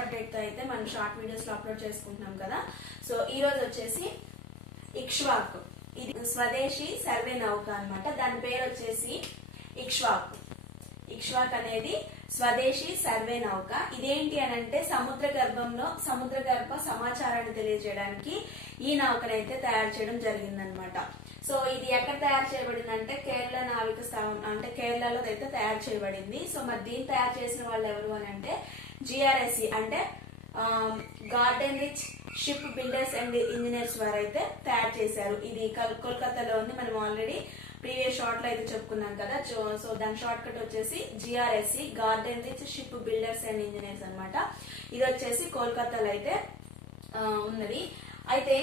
Update తో అయితే మనం షార్ట్ వీడియోస్ లో అప్లోడ్ చేసుకుంటున్నాం కదా. సో ఈ రోజు వచ్చేసి ఇక్ష్వాక్, ఇది స్వదేశీ సర్వే నౌక అన్నమాట. దాని పేరు వచ్చేసి ఇక్ష్వాక్. ఇక్ష్వాక్ అనేది స్వదేశీ సర్వే నౌక. ఇదేంటి అని అంటే సముద్ర గర్భ సమాచారాన్ని తెలియజేయడానికి ఈ నౌకనైతే తయారు చేయడం జరిగిందనమాట. సో ఇది ఎక్కడ తయారు చేయబడిందంటే కేరళ నావిక స్థానం అంటే కేరళలో అయితే తయారు చేయబడింది. సో మరి దీన్ని తయారు చేసిన వాళ్ళు ఎవరు అని అంటే GRSE అంటే garden reach ship builders and engineers వారు అయితే తయారు చేశారు. ఇది కోల్కతాలో ఉంది. మనం ఆల్రెడీ ప్రీవియస్ షార్ట్ లో అయితే చెప్పుకున్నాం కదా. సో దాని షార్ట్ కట్ వచ్చేసి GRSE garden reach ship builders and engineers అన్నమాట. ఇది వచ్చేసి కోల్కతాలో అయితే ఉన్నది. అయితే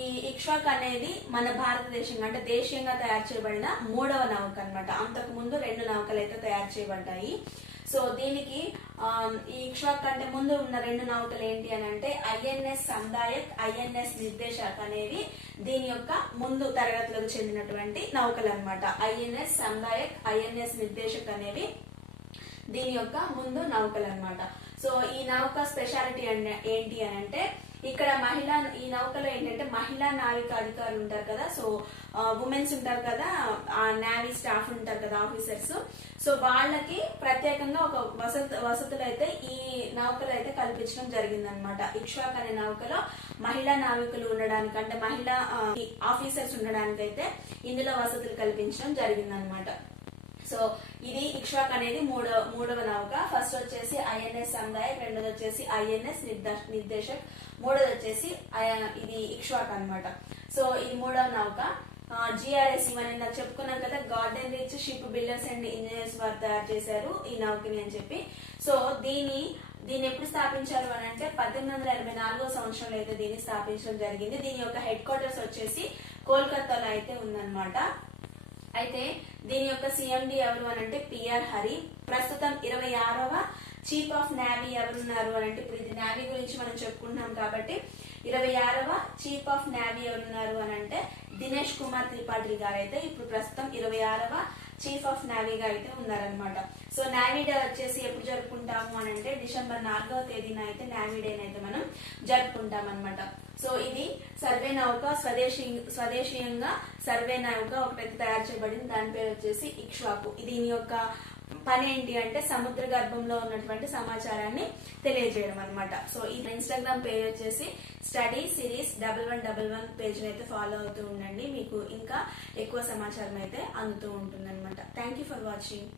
ఈ ఇక్ష్వాక్ అనేది మన భారతదేశంగా అంటే దేశీయంగా తయారు చేయబడిన 3వ నౌక అన్నమాట. అంతకు ముందు 2 నౌకలు అయితే తయారు చేయబడ్డాయి. సో దీనికి ఈ ఇక్ష్వాక్ కంటే ముందు ఉన్న 2 నౌకలు ఏంటి అని అంటే INS సందాయక్, INS నిర్దేశక్ అనేవి దీని యొక్క ముందు తరగతులకు చెందినటువంటి నౌకలు అన్నమాట. INS సందాయక్, INS నిర్దేశక్ అనేవి దీని యొక్క ముందు నౌకలు అన్నమాట. సో ఈ నౌక స్పెషాలిటీ ఏంటి అని అంటే ఇక్కడ ఈ నౌకలో ఏంటంటే మహిళా నావిక అధికారులు ఉంటారు కదా. సో ఉమెన్స్ ఉంటారు కదా, నేవీ స్టాఫ్ ఉంటారు కదా, ఆఫీసర్స్. సో వాళ్ళకి ప్రత్యేకంగా ఒక వసతులు అయితే ఈ నౌకలో అయితే కల్పించడం జరిగిందనమాట. ఇక్ష్వాక్ అనే నౌకలో మహిళా నావికులు ఉండడానికి అంటే మహిళా ఆఫీసర్స్ ఉండడానికి అయితే ఇందులో వసతులు కల్పించడం జరిగిందనమాట. సో ఇది ఇక్ష్వాక్ అనేది మూడవ నౌక. ఫస్ట్ వచ్చేసి INS సందాయక్, రెండోది వచ్చేసి INS నిర్దేశక్, మూడోది వచ్చేసి ఇది ఇక్ష్వాక్ అన్నమాట. సో ఇది 3వ నౌక. GRSE మనం నాకు చెప్పుకున్నాం కదా, garden reach ship builders and engineers వారు తయారు చేశారు ఈ నౌకని అని చెప్పి. సో దీన్ని ఎప్పుడు స్థాపించారు అని అంటే 1884వ సంవత్సరంలో అయితే దీన్ని స్థాపించడం జరిగింది. దీని యొక్క హెడ్ క్వార్టర్స్ వచ్చేసి కోల్కతాలో అయితే ఉందన్నమాట. అయితే దీని యొక్క CMD ఎవరు అని అంటే PR హరి. ప్రస్తుతం 26వ చీఫ్ ఆఫ్ నేవీ ఎవరున్నారు అని అంటే ఇప్పుడు ఇది నేవీ గురించి మనం చెప్పుకుంటున్నాం కాబట్టి 26వ చీఫ్ ఆఫ్ నేవీ ఎవరున్నారు అని అంటే దినేష్ కుమార్ త్రిపాఠి గారు అయితే ఇప్పుడు ప్రస్తుతం 26వ చీఫ్ ఆఫ్ నేవీగా అయితే ఉన్నారనమాట. సో నేవీ డే వచ్చేసి ఎప్పుడు జరుపుకుంటాము అని అంటే డిసెంబర్ 4వ తేదీన అయితే నేవీ డే అయితే మనం జరుపుకుంటాం అనమాట. సో ఇది సర్వే నౌక, స్వదేశీయంగా సర్వే నౌక ఒకటైతే తయారు చేయబడింది. దాని పేరు వచ్చేసి ఇక్ష్వాకు. దీని యొక్క పని ఏంటి అంటే సముద్ర గర్భంలో ఉన్నటువంటి సమాచారాన్ని తెలియజేయడం అనమాట. సో ఈ ఇన్స్టాగ్రామ్ పేజ్ వచ్చేసి స్టడీ సిరీస్ 1111 పేజ్ అయితే ఫాలో అవుతూ ఉండండి. మీకు ఇంకా ఎక్కువ సమాచారం అయితే అందుతూ ఉంటుంది అనమాట. Thank you for watching.